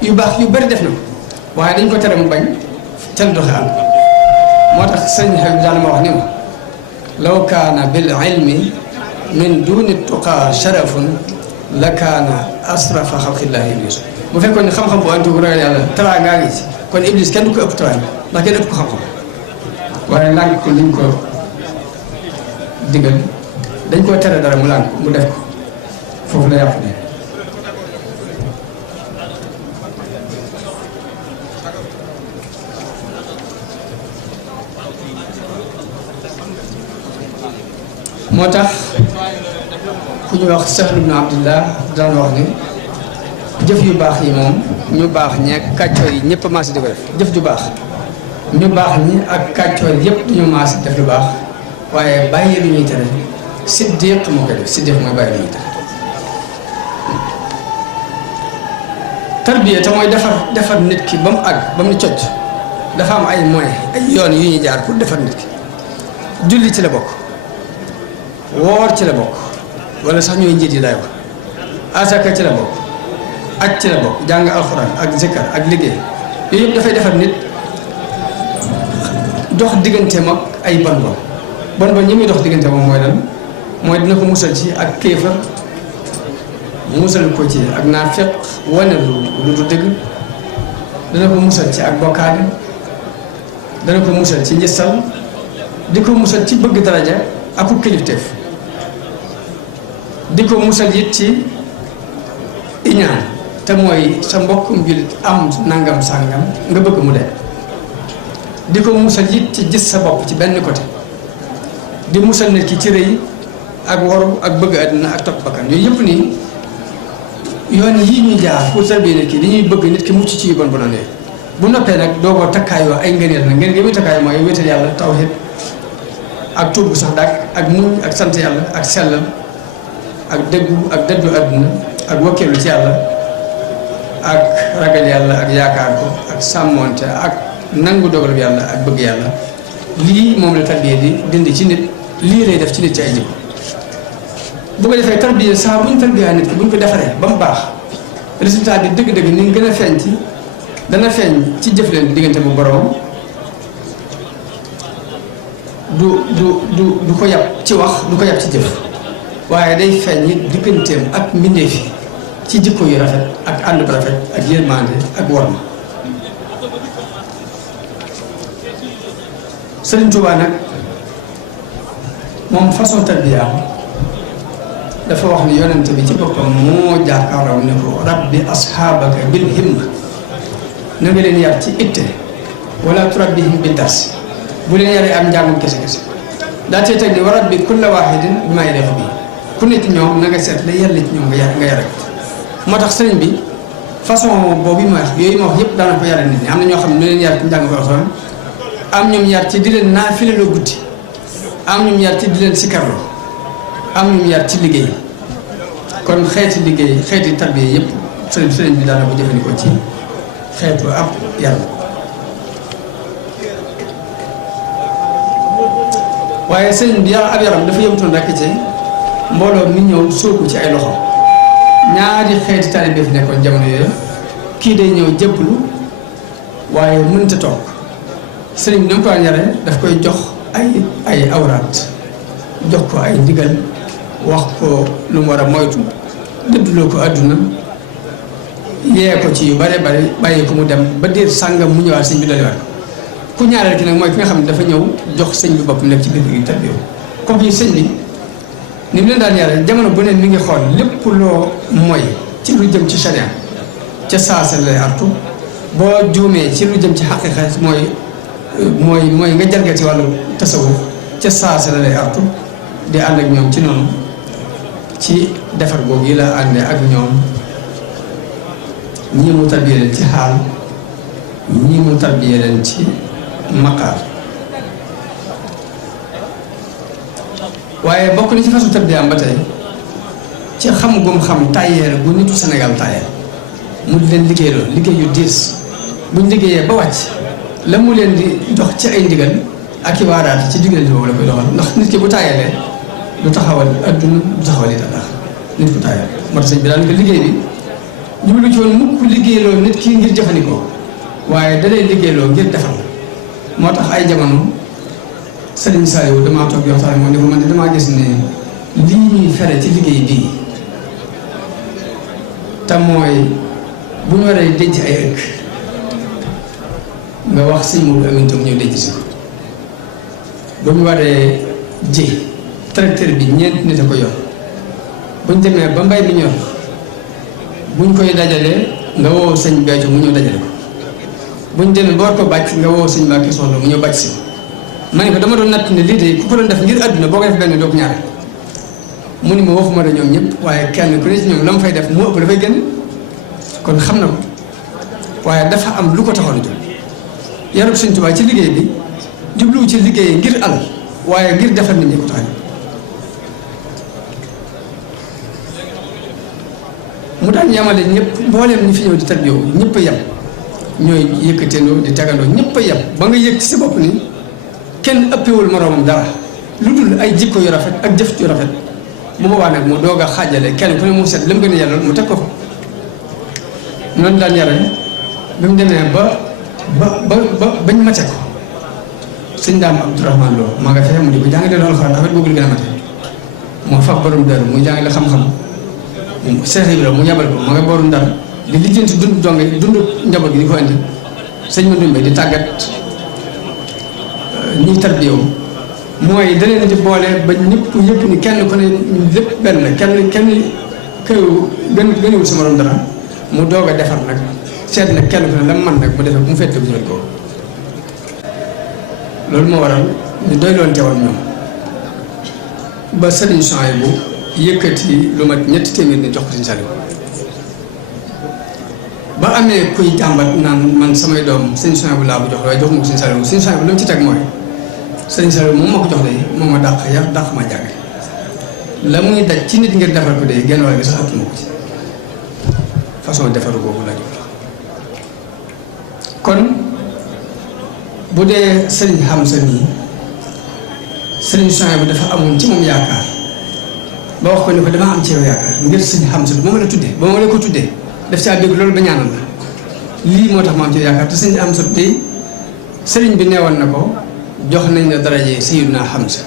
yu baax yu bari def na ko waaye dañ ko tere mu bañ ca la doxe àll moo tax sëñ xel bi daal ma wax ni ma law kaana bil ilmi min duni tuqaa sharafun la kaana asrafa xalqillahi iblis bu fekkoon ne xam-xam bu antu ragal yàlla taraa ngaa ngi ci kon iblis kenn du ko ëpp taraa ndax kenn ëpp ko xam-xam waaye lànk ko liñ ko digal dañ koo tere dara mu lànk mu def ko foofu la yàqu ne moo tax ku ñu wax Sahl ibn Abdillah daan wax ni jëf yu baax yi moom ñu baax ñeeg kàccoor yi ñëpp a maasi di ko def jëf ju baax ñu baax ñi ak kàccoor yëpp dañoo maasi def lu baax waaye bàyyi lu ñuy tere siddiq moo koy def siddiq mooy bàyyi lu ñuy tere tarbiya te mooy defar nit ki ba mu àgg ba mu ni cocc dafa am ay moyens ay yoon yu ñuy jaar pour defar nit ki julli ci la bokk woor ci la bokk wala sax ñooy njiit yi lay wax asaka ci la bokk aj ci la bokk jàng alxuraan ak zikkar ak liggéey yooyu yëpp dafay defar nit dox digganteem ak ay bon ñi muy dox diggante moom mooy lan mooy dina ko musal ci ak kéefar musal ko ci ak naafeq wane lu du dëgg dana ko musal ci ak bokkaale dana ko musal ci njëstal di ko musal ci bëgg daraja ak ku kilifteef di ko musal it ci iñaan te mooy sa mbokkum jullit am nangam sàngam nga bëgg mu dem di ko musal it ci gis sa bopp ci benn côté di musal nit ki ci rëy ak waru ak bëgg àddina ak topp bakkan yooyu yëpp nii yoon yii ñuy jaar pour tarbiya nit ki dañuy bëgg nit ki mucc ci yu bon bu noonu bu noppee nag doo ko takkaayoo ay ngëneel nag ngeen ngi muy takkaayoo mooy wéetal yàlla tawhid ak tuub gu sax dàkk ak muñ ak sant yàlla ak sellal ak dëggu ak dëddu àdduna ak wakkeelu ci yàlla ak ragal yàlla ak yaakaar ko ak sàmmoonte ak nangu dogalub yàlla ak bëgg yàlla lii moom la tarbiya di dindi ci nit lii lay def ci nit ci ay jikko bu ko defee tarbiya saa bu ñu tarbiyaa nit ki bu ñu ko defaree ba mu baax résultat bi dëgg-dëgg ni gën a feeñ ci dana feeñ ci jëfleen diggante bu borom du ko yàpp ci wax du ko yàpp ci jëf waaye day feeñ it digganteem ak mbindeef yi ci jikko yu rafet ak ànd bu rafet ak yërmande ak worma. Sëriñ Tuubaa nag moom façon tarbiya dafa wax ni yonent bi ci boppam moo jàkkaarloo ne ko rabbi asxaabaka bil himma na nga leen yar ci itte wala turabbihim bi dars bu leen yaree am njàngum kese kese daa tey teg ni wa rabbi kulla waahidin bimaa yaliiqu bihi ku ne ci ñoom na nga seet la yàlla ci ñoom nga yar moo tax sëriñ bi façon boobu ma wax yooyu ma wax yëpp daana ko yare nit ñi am na ñoo xam ne nu leen yar ci njàng ko alxuraan am ñoom yar ci di leen naafileloo guddi am ñoom yar ci di leen sikarloo am ñoom yar ci liggéey kon xeeti liggéey xeeti tarbiya yëpp sëriñ bi daana ko jëfandikoo ci xeetu ab yar waaye sëriñ bi yar ab yaram dafa yëmutoon rekk ci mbooloo mi ñëw sóobu ci ay loxo ñaari xeeti taalibe fi nekkoon jamono yooyu kii day ñëw jébbalu waaye mënta toog sëriñ bi na mu ko daan yare daf koy jox ay awraat jox ko ay ndigal wax ko lu mu war a moytu dëdduloo ko àdduna yee ko ci yu bare bare bàyyi ko mu dem ba diir sàngam mu ñëwaat sëñ bi doliwaat ko ku ñaareel ki nag mooy ki nga xam ne dafa ñëw jox sëñ bi boppam nekk ci biir gi tarbiya comme yi sëñ bi ni mu leen daan yare jamono bu ne mi ngi xool lépp loo mooy ci lu jëm ci sharia ca saasa lay artu boo juumee ci lu jëm ci xaqiqa mooy nga jalgati ci wàllu tasawuf ca saasa la lay artu di ànd ak ñoom ci noonu ci defar googu yi la àndee ak ñoom ñii mu tarbiya leen ci xaal ñii mu tarbiya leen ci maqaar waaye bokk na ci façon tarbiyaam ba tey ci xam gum xam tàyyeel bu nitu Sénégal tàyyeel mu di leen liggéeyloo liggéey yu diis buñ liggéeyee ba wàcc la mu leen di dox ci ay ndigal ak i waaraat ci diggante boobu la koy doxal ndax nit ki bu tàyyeelee du taxawal adduna du taxawal it ndax nit ku tàyyeel moo tax sëñ bi daan ko liggéey bi jublu ci woon mukk liggéeyloo nit ki ngir jëfandikoo waaye da lay liggéeyloo ngir defal moo tax ay jamono Sëriñ Saliou damaa toog yow sax moom ne ko man de damaa gis ne lii ñuy fere ci liggéey bii te mooy bu ñu waree denc ay ëkk nga wax sëñ Modou Aminta mu ñëw denc si ko bu ñu waree ji tracteur bi ñeent nit a ko yor bu ñu demee ba mbay mi ñor buñ koy dajalee nga woo sëñ Béthio mu ñëw dajale ko bu ñu demee ba war ko bàcc nga woo sëñ Mbacke Soxla mu ñëw bàcc si ma ne ko dama doon natt ne lii de ku ko doon def ngir àdduna boo ko def benn doo ko ñaare mu ni ma waxuma da ñoom ñëpp waaye kenn ku ne ci ñoom la mu fay def moo ëpp dafay génn kon xam na ko waaye dafa am lu ko taxoon jóg yarub Sëñ Tuubaa ci liggéey bi jubluwu ci liggéey ngir alal waaye ngir defar nit ñi ko tax mu daan yamale ñëpp mbooleem ñi fi ñëw di tarbiya ñëpp a yem ñooy yëkkateendoo di tegandoo ñëpp a yem ba nga yëg ci sa bopp ni kenn ëppewul moroomam dara lu dul ay jikko yu rafet ak jëf yu rafet bu boobaa nag mu doog a xaajale kenn ku ne mu set li mu gën a yàlla mu teg ko fa noonu daan yare bi mu demee bañ mate ko sëñ Daam Abdourahmane Lo maa nga fexe mu di ko jàngale loolu xaram rafet boobu la gën a mate moo fab borom dër muy jàngale xam-xam Seex Ibra mu yabal ko ma nga boru Ndar di lijjanti dund donge dund njaboot gi di ko indi sëñ ma Ndumbe di tàggat ñiy tarbiyewu mooy da leen di boole ba ñëpp yëpp ni kenn ku ne lépp benn la kenn këw gënewul sa morom dara mu doog a defar nag seet nag kenn ku ne la man nag mu defee bu mu fekk bu ñu ko loolu moo waral ñu doy loon teewal ñoom ba sëriñ Souhaïbou bu yëkkati lu mat 3 téeméer ni jox ko Sëriñ Saliou ba amee kuy jàmbat naan man samay doom Sëriñ Souhaïbou bu laa bu jox waaye joxuma ko Sëriñ Saliou Sëriñ Souhaïbou bu lu mu ci teg mooy sëriñ Saliou moom ma ko jox de moom ma dàq yar dàq ma jàng la muy daj ci nit ngir defar ko de genn wàll gi sax ëpp ma ko ci façon defaru boobu la jóg kon bu dee sëriñ Hamza nii sëriñ Souhaïbou dafa amoon ci moom yaakaar ba wax ko ne ko dama am ci yow yaakaar ngir sëriñ Hamza ba ma la tuddee ba ma la ko tuddee def caa dégg loolu ba ñaanal la lii moo tax ma am ci yow yaakaar te sëriñ Hamza tey sëriñ bi neewoon na ko jox nañ la daraje Sayyidina Hamza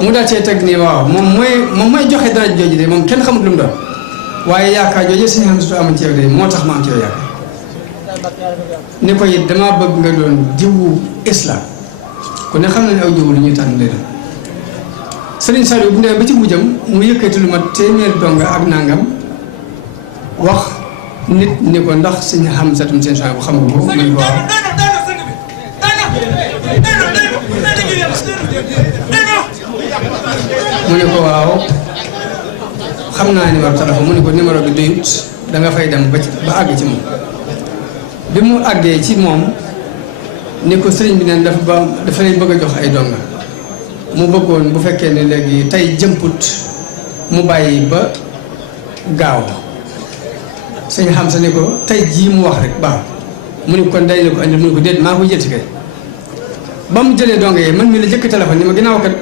mu daal cee teg nii waaw moom mooy joxe daraje jooju de moom kenn xamut lu mu doon waaye yaakaar jooju sëriñ Hamza amoon ci yow de moo tax ma am ci yow yaakaar ni ko it damaa bëgg nga doon jiwu islam ku ne xam na ne aw jiwu lu ñuy tànn lay doon Serigne Saliou bu ndee ba ci mujjam mu yëkkati lu ma téeméer donga ak nangam wax nit ni ko ndax sëñ Hamza tam sëñ Souhaïbou xam nga ko mu ne ko waaw mu ne ko waaw xam naa numéro téléphone mu ne ko numéro bi doyut da nga fay dem ba àgg ci moom bi mu àggee ci moom ni ko sëriñ bi neen dafa lay bëgg a jox ay donga mu bëggoon bu fekkee ne léegi tey jëmput mu bàyyi ba gaaw sëñ Hamza ni ko tey jii mu wax rek baax mu ni kon day ne ko andi mu ni ko déet maa koy jëlti kay ba mu jëlee donga yi man mi la jëkk téléphone ni ma ginnaaw kat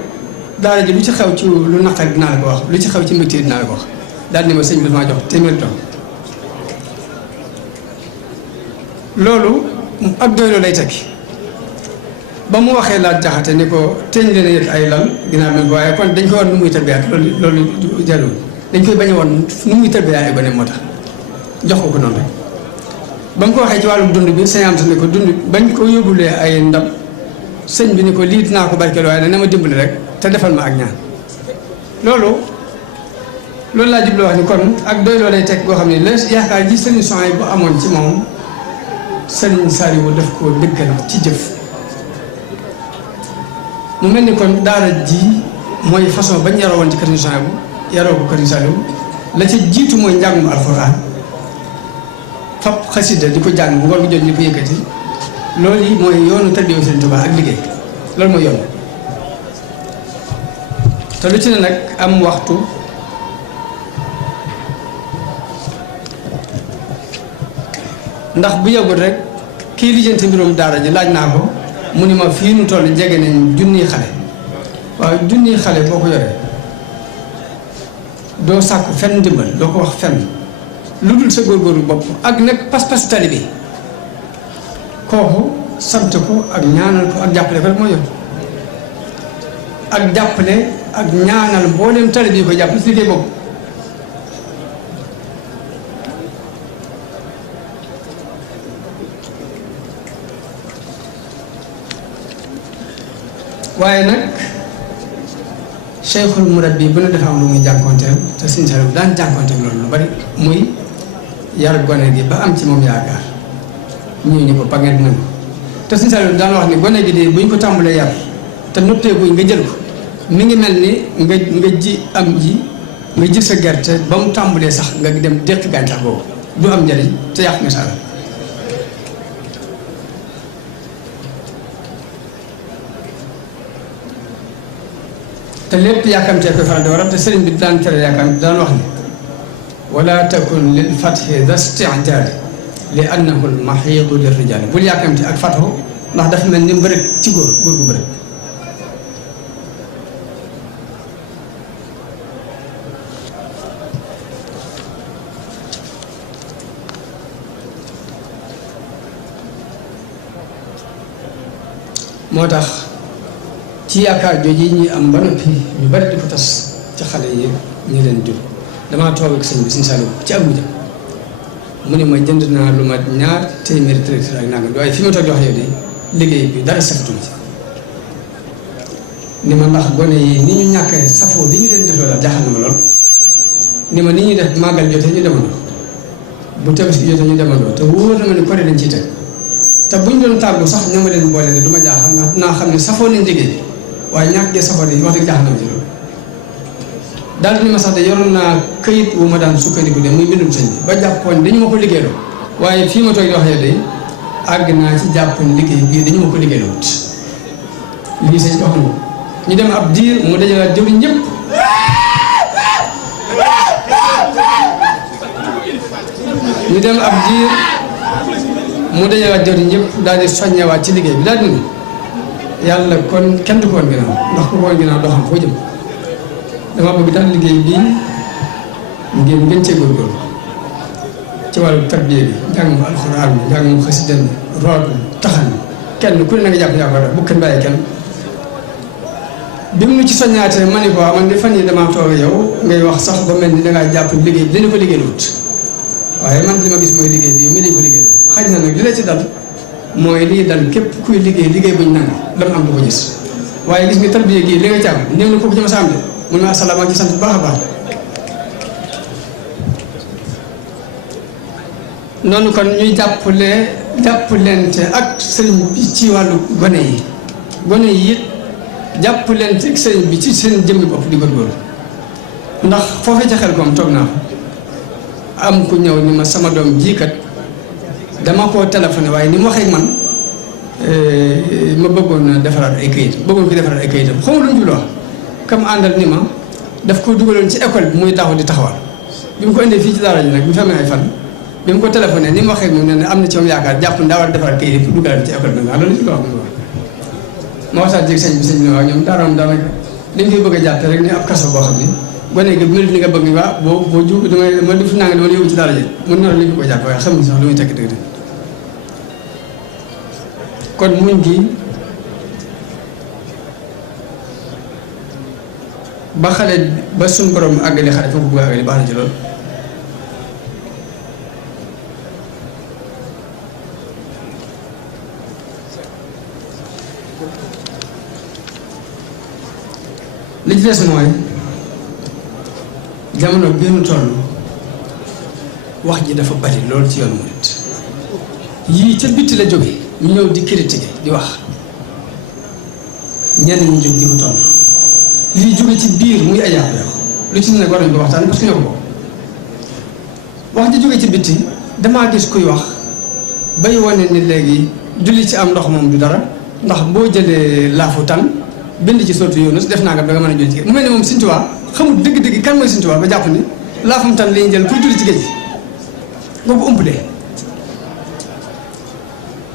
daara ji lu ci xew ci lu naqari dinaa la ko wax lu ci xew ci mbégte dinaa la ko wax daal ni ma sëñ bi dafa maa jox téeméeri dong loolu ak doylu lay tekki ba mu waxee laaj jaxate ni ko teeñ leen a yëg ay lal ginnaaw bi waaye kon dañ ko war nu muy tërbiyaat loolu jarul dañ koy bañ a woon nu muy tërbiyaat ay gone moo tax jox ko noonu rek ba mu ko waxee ci wàllum dund bi sëñ Hamza ni ko dund bañ ko yóbbulee ay ndab sëñ bi ni ko lii dinaa ko barkeel waaye na ma dimbali rek te defal ma ak ñaan loolu laa jublu wax ni kon ak doyloo lay teg goo xam ne la yaakaar ji sëriñ Souhaïbou bu amoon ci moom sëriñ Saliou daf koo dëggal ci jëf mu mel ni kon daara ji mooy façon bañ yaroo woon ci kër Souhaïbou yaroo ko kër Saliou la ca jiitu mooy njàngum alxuraan fab xasida di ko jàng bu ngoon gi jot ñu ko yëkkati loolu yi mooy yoonu tarbiya Sëriñ Tuubaa ak liggéey loolu mooy yoon te lu ci ne nag am waxtu ndax bu yàggul rek kii lijjanti mbirum daara ji laaj naa ko mu ni ma fii nu toll jege nañ junniy xale waaw junniy xale boo ko yoree doo sàkku fenn ndimbal doo ko wax fenn lu dul sa góorgóorlu bopp ak nag pas-pas talibe kooku sant ko ak ñaanal ko ak jàppale ko rek mooy yoon ak jàppale ak ñaanal mboolem talibe yi ko jàppale si liggéey boobu waaye nag cheikhul murabbi bu ne dafa am lu muy jànkonteel te Sëriñ Saliou daan jànkonteel loolu lu bari muy yar gone gi ba am ci moom yaakaar ñëw ñu ko pangeen dina ko te Sëriñ Saliou daan wax ni gone gi de bu ñu ko tàmbalee yar te noppee guñ nga jël ko mi ngi mel ni nga ji am ji nga ji sa gerte ba mu tàmbalee sax nga dem déq gàncax boobu du am njëriñ te yàq nga sa alal te lépp yàkkamtee koy faral di waral te sëriñ bi daan tere yàkkam daan wax ni wala takun lil fathi da sti'jaal li annahu al mahiidu lir rijaal bul yàkkamte ak fathu ndax dafa mel ni mbërëg ci góor gu mbërëg moo tax ci yaakaar jooju yi ñuy am ba noppi ñu bari di ko tas ci xale yi ñu leen jur damaa toog ak sëñ bi Sëriñ Saliou ci Abuja mu ne ma jënd naa lu ma ñaar téeméeri tracteur ak nangam waaye fi ma toog di wax yow de liggéey bi dara safatul ci ni ma ndax gone yi ni ñu ñàkkee safoo li ñu leen def loolu jaaxal na ma lool ni ma ni ñuy def màggal jotee ñu demandoo bu Tabaski jotee ñu demandoo te wóor na ma ne koré lañ ciy teg te buñ doon tàggu sax ñoo ma leen boole ne du ma jaaxal ndax naa xam ne safoo nañ liggéey bi waaye ñàkk gee safoo de wax dëgg jaaxal na ma ci loolu daal di ma sax de yoroon naa këyit wu ma daan sukkandiku de muy mbindum sëñ bi ba jàppoon dañu ma ko liggéeyloo waaye fii ma toog di wax yow de àgg naa ci jàppoon liggéey bii dañu ma ko liggéeyloo wut lii sëñ bi wax na ñu dem ab diir mu dajalaat jëwriñ ñëpp ñu dem ab diir mu dajalaat jëwriñ ñëpp daal di soññewaat ci liggéey bi daal di ne yàlla kon kenn du ko woon ginnaaw ndax ku ko woon ginnaaw doo xam foo jëm dama bëgg daal liggéey bii ngeen gën cee góorgóorlu ci wàllu tarbiya bi njàngum alxuraan bi njàngum xasida bi root bi taxan bi kenn ku ne na nga jàpp jàpp rek bu kenn bàyyi kenn bi mu nu ci soññaatee ma ni ko man de fan yi damaa toog yow ngay wax sax ba mel ni dangaa jàpp liggéey bi dañu ko liggéey wut waaye man li ma gis mooy liggéey bi yow mi lañu ko liggéey xaj na nag li la ci dal mooy lii dal képp kuy liggéey buñ nangu dama am du ko gis waaye gis nga tarbiya gii li nga ci am néew na kooku ci ma sa am de mun na asalaama ci sant bu baax a baax noonu kon ñuy jàppalente ak sëriñ bi ci wàllu gone yi it jàppalente ak sëriñ bi ci seen jëmmi bopp di góorgóorlu ndax foofee ca xel koom toog naa fa am ku ñëw ni ma sama doom jiikat dama koo téléphoné waaye ni mu waxee man ma bëggoon defaraat ay këyit bëggoon ko defaraat ay këyitam xamul lu mu wax kam àndal ni ma daf ko dugaloon ci école bi muy taxaw di taxawal bi mu ko indee fii ci daara ji nag bi mu amee ay fan bi mu ko téléphoné ni mu waxee moom ne am na ci moom yaakaar jàpp ne daa war a defaraat këyit yi pour dugalaat ci école bi nga loolu ci ko wax ma waxtaan ci sëñ bi ne waaw ñoom daaraam daanaka dañ koy bëgg a jàppe rek ni ab kaso boo xam ni gone gi mel ni nga bëgg waa boo ju dama def naa nga dama yóbbu ci daara ji mun na li ñu ko jàppe waaye xam ni sax lu muy tekki dëgg kon muñ gi ba xale ba suñ borom àggale xale foofu bëgg a àggale baax na ci loolu li ci des mooy jamono bi ñu toll wax ji dafa bari loolu ci yoonu murit yii ca bitti la jóge ñu ñëw di critiquer di wax ñenn ñu jóg di ko tontu lii jóge ci biir muy ay yàqu-yàqu lu ci ne war nañ ko waxtaan parce que ñoo ko wax ji jóge ci bitti damaa gis kuy wax bay wane ni léegi julli ci am ndox moom du dara ndax boo jëlee laafu tan bind ci sortu Yunus def naa nga da nga mën a julli ci géej mu mel ni moom Sëñ Tuubaa xamul dëgg-dëgg kan mooy Sëñ Tuubaa ba jàpp ni laafum tan li ñu jël pour julli ci géej gi nga ko umpalee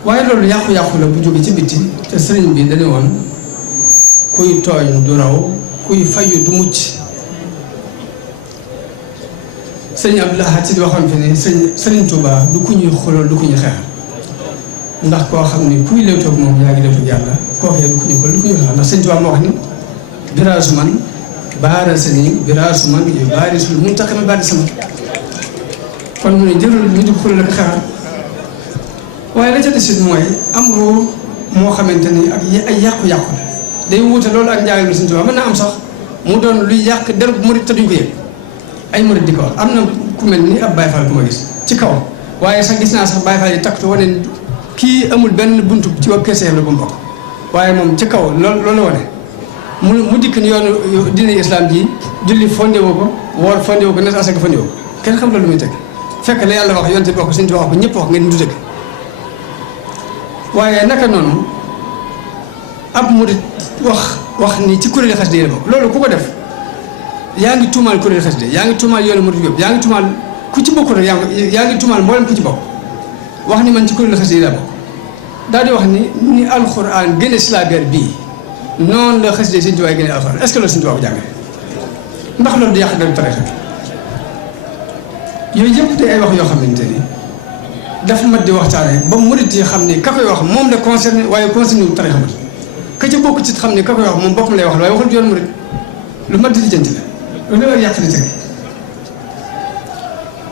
waaye loolu yàqu-yàqu la bu jóge ci bitti te sëriñ bi dañu woon kuy tooñ du raw kuy fayu du mucc sëriñ Abdul Ahad ci di waxoon fi ni sëriñ Tuubaa du ku ñuy xulool du ku ñuy xeex ndax koo xam ni kuy léewtoog moom yaa ngi léewtoog yàlla koo xee du ku ñu xulool du ku ñuy xeex ndax sëriñ Tuubaa moo wax ni biraasu man baarasani biraasu man yu baarisul muntaqimi baari sama kon mu ne jërul ñu di xulool ak xeexal waaye la ca desit mooy am ruu moo xamante ni ak ay yàqu-yàqu day wuute loolu ak njàngale Sëñ Tuubaa mën naa am sax mu doon luy yàq derub murit te duñ ko yëg ay murit di ko wax am na ku mel ni ab Baay Faal ku ma gis ci kaw waaye sax gis naa sax Baay Faal yi takk wane kii amul benn buntu ci waa kese la bu mu bokk waaye moom ci kaw loolu la wane mu dikk ni yoonu diine islam ji julli fondé woo ko woor fondé woo ko nes asaka fondé woo ko kenn xam la lu muy teg fekk la yàlla wax yonte bi wax ko Sëñ Tuubaa wax ko ñëpp wax nga ni du dëgg waaye naka noonu ab murit wax ni ci kuréeli xasida yi la bokk loolu ku ko def yaa ngi tuumaal kuréeli xasida yaa ngi tuumaal yoonu murit yëpp yaa ngi tuumaal ku ci bokk rek yaa ngi tuumaal mboolem ku ci bokk wax ni man ci kuréeli xasida yi la bokk daal di wax ni alxuraan génne silabeer bii noonu la xasida Sëñ Tuubaa génne alxuraan est-ce que loolu Sëñ Tuubaa ko jàngale ndax loolu di yàq dalu tarixa yooyu yëpp te ay wax yoo xamante ni dafa mat di waxtaane ba murit yi xam ni ka koy wax moom la concerné waaye concerné wu tarixa mat ka ca bokk ci xam ni ka koy wax moom boppam lay wax waaye waxul yoon murit lu mat di lijjanti la loolu la yàq di teg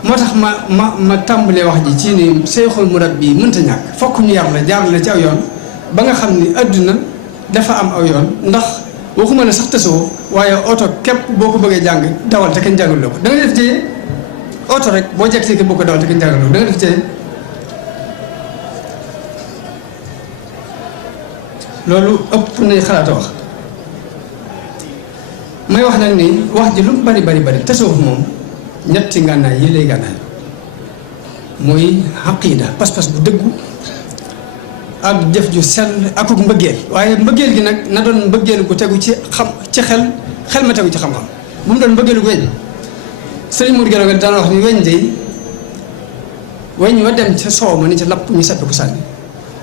moo tax ma tàmbalee wax ji ci ni seexul murabbi mënta ñàkk fokk ñu yar la jaar la ci aw yoon ba nga xam ni adduna dafa am aw yoon ndax waxuma la sax tasoo waaye oto képp boo ko bëggee jàng dawal te kenn jàngaloo ko da nga def jëye oto rek boo jekk boo ko dawal te kenn jàngaloo ko da nga def jëye loolu ëpp nay xalaat a wax may wax nag ni wax ji lu mu bari tasawuf moom ñetti ngànnaay yi lay ngànnaay muy xaqiida pas-pas bu dëggu ak jëf ju sell akuk mbëggeel waaye mbëggeel gi nag na doon mbëggeel gu tegu ci xel ma tegu ci xam-xam bu mu doon mbëggeel gu weñ sëriñ Mour Gelo daan wax ni weñ de weñ wa dem ca soow ma ni ca lapp ñu seppi ko sànni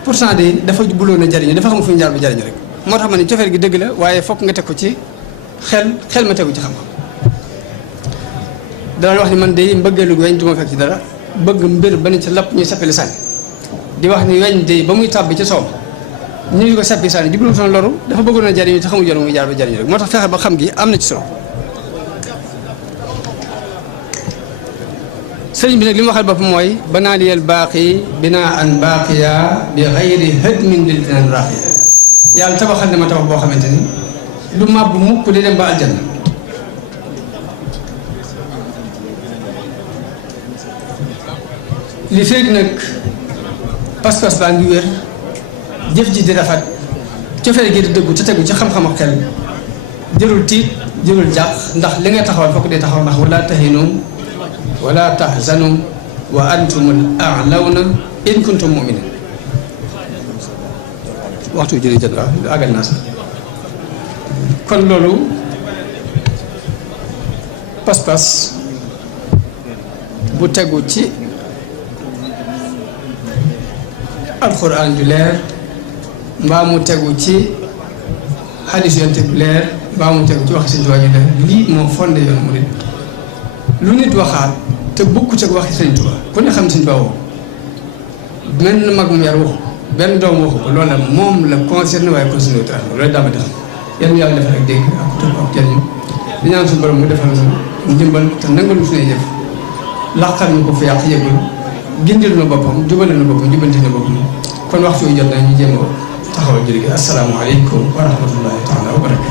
pourtant de dafa buloon a jariñu dafa xam fu ñu jaar ba jariñu rek moo tax ma ne cofeel gi dëgg la waaye fokk nga teg ko ci xel ma tegu ci xam-xam daan wax ni man de mbëggeelu gu weñ du ma fekk ci dara bëgg mbir ba ni ca lapp ñu seppi la sànni di wax ni weñ de ba muy tàbbi ca soow ñu ngi ko seppi sànni jublu son loru dafa bëggoon a jariñu te xamu yoon muy jaar ba jariñu rek moo tax fexe ba xam gi am na ci solo sëriñ bi nag li mu waxal boppam mooy banaa liyal baaqi binaa an baaqiya bi xayri hadmin lil jinaan raaqiya yàlla tabaxal ne ma tabax boo xamante ni du màbb mukk di dem ba aljanna li fekk nag pas-pas baa ngi wér jëf ji di rafet cofeel gi di dëggu te tegu ci xam-xam ak xel jërul tiit jërul jàq ndax li nga taxawal fokk dee taxaw ndax wala tahinu wala tahzanu wa antumul a'lawna in kuntum mu'minin waxtu jëli jot waaw àggal naa sax kon loolu pas-pas bu tegu ci alxuraan ju leer mbaa mu tegu ci xadiis yonte bu leer mbaa mu tegu ci wax Sëñ Tuubaa ju leer lii moo fondé yoon murid lu nit waxaat te bukku ci waxi Sëñ Tuubaa ku ne xam Sëñ Tuubaa woo benn mag mu yar waxu benn doom waxu ko loolu la moom la concerné waaye concerné wu tax loolu daa ma def yan yàlla defal ak dégg ak topp ak jariñu di ñaan suñu borom mu defal ñu njëmbal te nangal ñu suñuy jëf laqal ñu ko fi yàq yëgul gindil na boppam jubale na boppam jubanti na boppam kon waxtu wi jot na ñu jéem a taxawal julli gi asalaamaaleykum wa rahmatullahi taala wa barakatu